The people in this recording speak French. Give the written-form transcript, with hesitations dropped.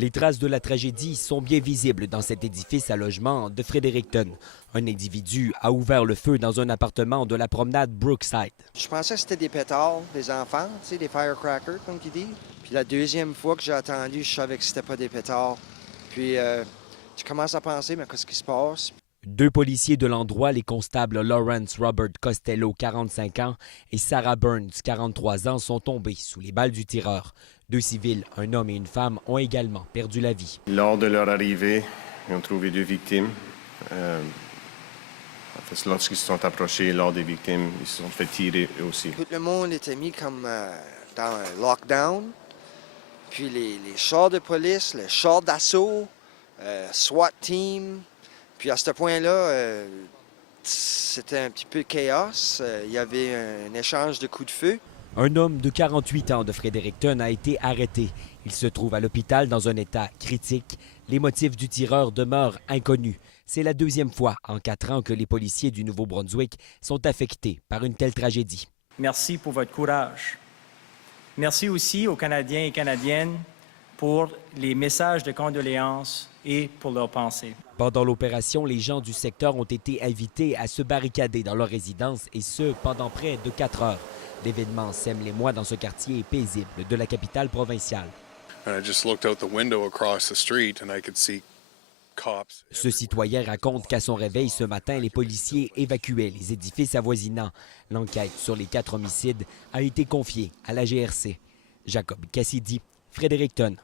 Les traces de la tragédie sont bien visibles dans cet édifice à logement de Fredericton. Un individu a ouvert le feu dans un appartement de la promenade Brookside. Je pensais que c'était des pétards, des enfants, tu sais, des firecrackers, comme tu dis. Puis la deuxième fois que j'ai attendu, je savais que c'était pas des pétards. Puis je commence à penser, mais qu'est-ce qui se passe? Deux policiers de l'endroit, les constables Lawrence Robert Costello, 45 ans, et Sarah Burns, 43 ans, sont tombés sous les balles du tireur. Deux civils, un homme et une femme, ont également perdu la vie. Lors de leur arrivée, ils ont trouvé deux victimes. Lorsqu'ils se sont approchés lors des victimes, ils se sont fait tirer eux aussi. Tout le monde était mis comme dans un lockdown. Puis les chars de police, les chars d'assaut, SWAT team. Puis à ce point-là, c'était un petit peu chaos. Il y avait un échange de coups de feu. Un homme de 48 ans de Fredericton a été arrêté. Il se trouve à l'hôpital dans un état critique. Les motifs du tireur demeurent inconnus. C'est la deuxième fois en 4 ans que les policiers du Nouveau-Brunswick sont affectés par une telle tragédie. Merci pour votre courage. Merci aussi aux Canadiens et Canadiennes pour les messages de condoléances et pour leurs pensées. Pendant l'opération, les gens du secteur ont été invités à se barricader dans leur résidence et ce, pendant près de 4 heures. L'événement sème l'émoi dans ce quartier paisible de la capitale provinciale. Ce citoyen raconte qu'à son réveil ce matin, les policiers évacuaient les édifices avoisinants. L'enquête sur les 4 homicides a été confiée à la GRC. Jacob Cassidy, Fredericton.